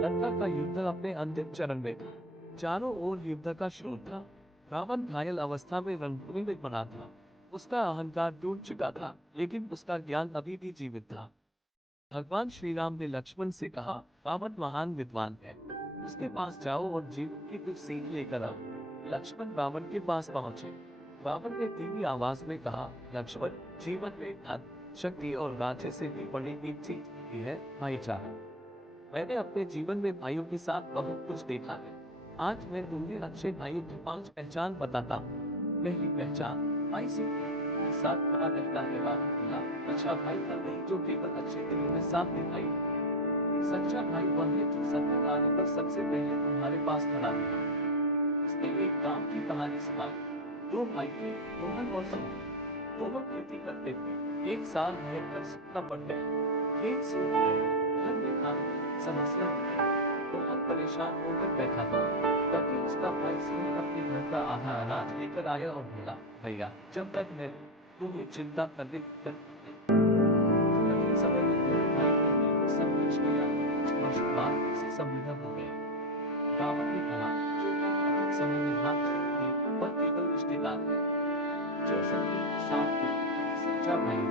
लंका का युद्ध अपने अंतिम चरण में था। चारों ओर युद्ध का शोर था। रावण घायल अवस्था में रणभूमि में पड़ा था। उसका अहंकार टूट चुका था, लेकिन उसका ज्ञान अभी भी जीवित था। भगवान श्री राम ने लक्ष्मण से कहा, रावण महान विद्वान है। उसके पास जाओ और जीवन की कुछ सीख लेकर आओ। लक्ष्मण रावण के पास पहुंचे। रावण ने धीमी आवाज में कहा, लक्ष्मण, जीवन में धन, शक्ति और राज्य से भी बड़ी एक चीज होती है, भाईचारा। मैंने अपने जीवन में भाइयों के साथ बहुत कुछ देखा है। आज मैं तुम्हें अच्छे भाइयों की 5 पहचान बताता हूँ। पहली पहचान, भाई सिंह के साथ खड़ा रहता है। रावण बोला, अच्छा भाई वह नहीं जो केवल अच्छे दिनों में साथ दिखाई। सच्चा भाई वह है जो सत्य आने पर सबसे पहले तुम्हारे पास खड़ा है। उसने एक गांव की कहानी सुनाई। दो भाई थे, रोहन और सोहन। दोनों खेती करते थे। एक साल भयंकर सूखा पड़ गया। खेत सूख गए, घर में खाने की समस्या हो गई। रोहन परेशान होकर बैठा था। तभी उसका भाई सोहन अपने घर का आधा अनाज लेकर आया और बोला, भैया जब तक मैं तुम्हें चिंता करने की कठिन समय में मेरे भाई ने मिलकर सब कुछ किया। कुछ वर्ष बाद उसे समृद्ध हो गया। रावण ने कहा, जो भाई कठिन समय में हाथ छोड़ दे, वह केवल रिश्तेदार है। जो सत्य के साथ दे, वही सच्चा भाई है।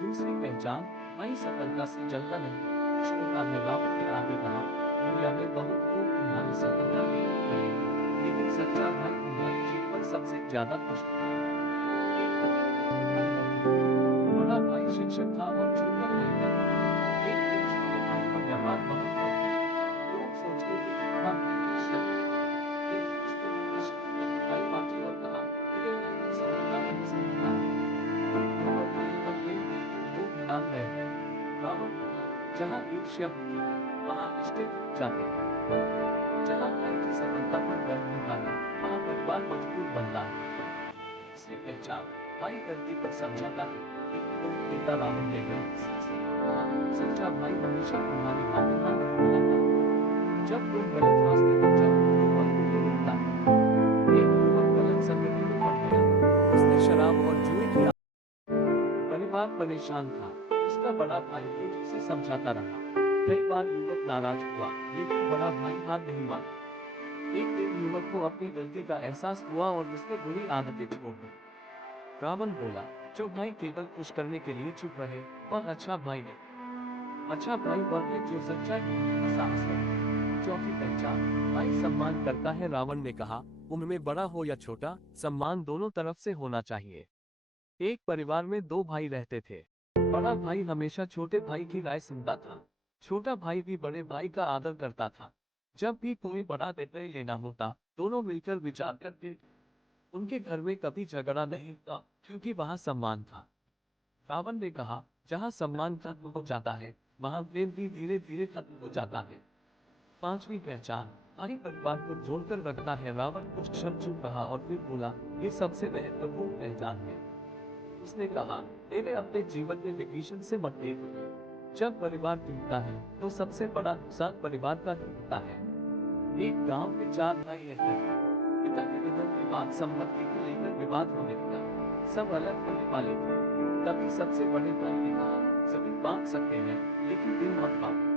दूसरी पहचान, भाई सफलता से जलता नहीं, खुश होता है। रावण ने आगे कहा, दुनिया में बहुत लोग तुम्हारी सफलता देखते रहेंगे, लेकिन सच्चा भाई तुम्हारी जीत पर सबसे ज्यादा खुश होगा। एक बड़ा भाई शिक्षक था और छोटा भाई दयालु। एक दिन छोटे भाई का व्यापार बहुत बढ़ गया। लोग सोचते थे कि बड़ा भाई होशियार है। एक दोस्त ने कृष्ण की मिठाई बांटी और कहा, मेरे भाई की सफलता मैंने समझता है। दोनों भाई तब देखते वो ध्यान रहे हैं। रावण बोला, जहाँ ईर्ष्या होती है, वहाँ रिश्ते टूट जाते हैं। जहाँ भाई की सफलता पर गर्व होता है, वहाँ परिवार मजबूत बनता है। इसलिए पहचान, भाई धरती पर समझाता है, लेकिन वही पिता रावण ले गए। सच्चा भाई हमेशा तुम्हारी बातें मान नहीं बुलाता। जब तुम गलत रास्ते पर जाओ, तो वह तुम्हें रोकता है। एक युवक गलत संगति में पड़ गया। उसने शराब और जुए की परिवार परेशान था। उसका बड़ा भाई रोज उसे समझाता रहा। कई बार युवक नाराज हुआ, लेकिन बड़ा भाई हार नहीं माना। एक दिन युवक को अपनी गलती का एहसास हुआ और उसने बुरी आदतें छोड़ दी। रावण बोला, जो भाई केवल खुश करने के लिए चुप रहे, वह अच्छा भाई नहीं। अच्छा भाई वह है जो सच्चाई बोलने का साहस करे। चौथी पहचान, भाई सम्मान करता है। रावण ने कहा, उम्र में बड़ा हो या छोटा, सम्मान दोनों तरफ से होना चाहिए। एक परिवार में दो भाई रहते थे। बड़ा भाई हमेशा छोटे भाई की राय सुनता था। छोटा भाई भी बड़े भाई का आदर करता था। जब भी कोई बड़ा निर्णय लेना होता, दोनों मिलकर विचार करते। उनके घर में कभी झगड़ा नहीं था, क्योंकि वहां सम्मान था। रावण ने कहा, जहां सम्मान खत्म हो जाता है, वहां प्रेम भी धीरे धीरे खत्म हो जाता है। पांचवी पहचान, भाई परिवार को जोड़कर रखता है। रावण कुछ क्षण चुप रहा और फिर बोला, ये सबसे महत्वपूर्ण पहचान है। उसने कहा, मैंने अपने जीवन में विभीषण से मतभेद हुए। जब परिवार टूटता है, तो सबसे बड़ा नुकसान परिवार का ही होता है। एक गांव में चार भाई रहते थे। पिता के निधन के बाद संपत्ति को लेकर विवाद होने लगा। सब अलग होने वाले थे। तभी सबसे बड़े भाई ने कहा, जमीन बांट सकते हैं, लेकिन दिल मत बांटो।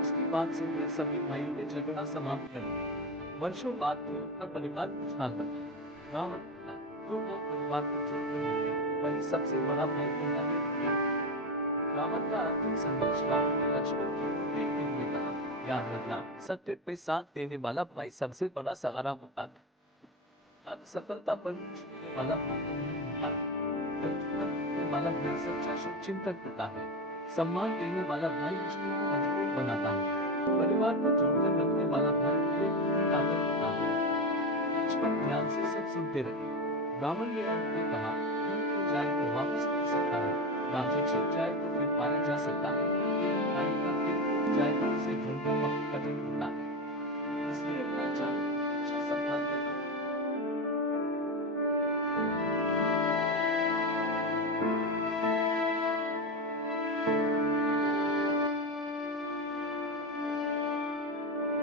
उसकी बात सुनकर सभी भाइयों ने झगड़ा समाप्त कर दिया। वर्षों बाद भी उनका परिवार खुशहाल बना। रावण बोला, जो लोग परिवार को जोड़कर रखे, वही सबसे बड़ा भाई कहलाने लगते हैं। रावण का अंतिम संदेश। रावण ने लक्ष्मण की ओर देखते हुए कहा, याद रखना, सत्य पे साथ देने वाला भाई सबसे बड़ा सहारा होता है। सफलता पर छूटने वाला भाई नहीं होता है। व्यक्तिगत होने वाला भाई सच्चा शुभचिंतक होता है। सम्मान देने वाला भाई रिश्तों को मजबूत बनाता है। परिवार को जोड़कर रखने वाला भाई पूरे की ताकत होता है। लक्ष्मण ध्यान से सब सुनते रहे। रावण ने अंत में कहा, धन खो जाए तो वापस मिल सकता है, राज्य छिन जाए तो फिर पाया जा सकता है, लेकिन भाई का दिल टूट जाए तो उसे ढूंढना बहुत कठिन होता है। इसलिए पहचान,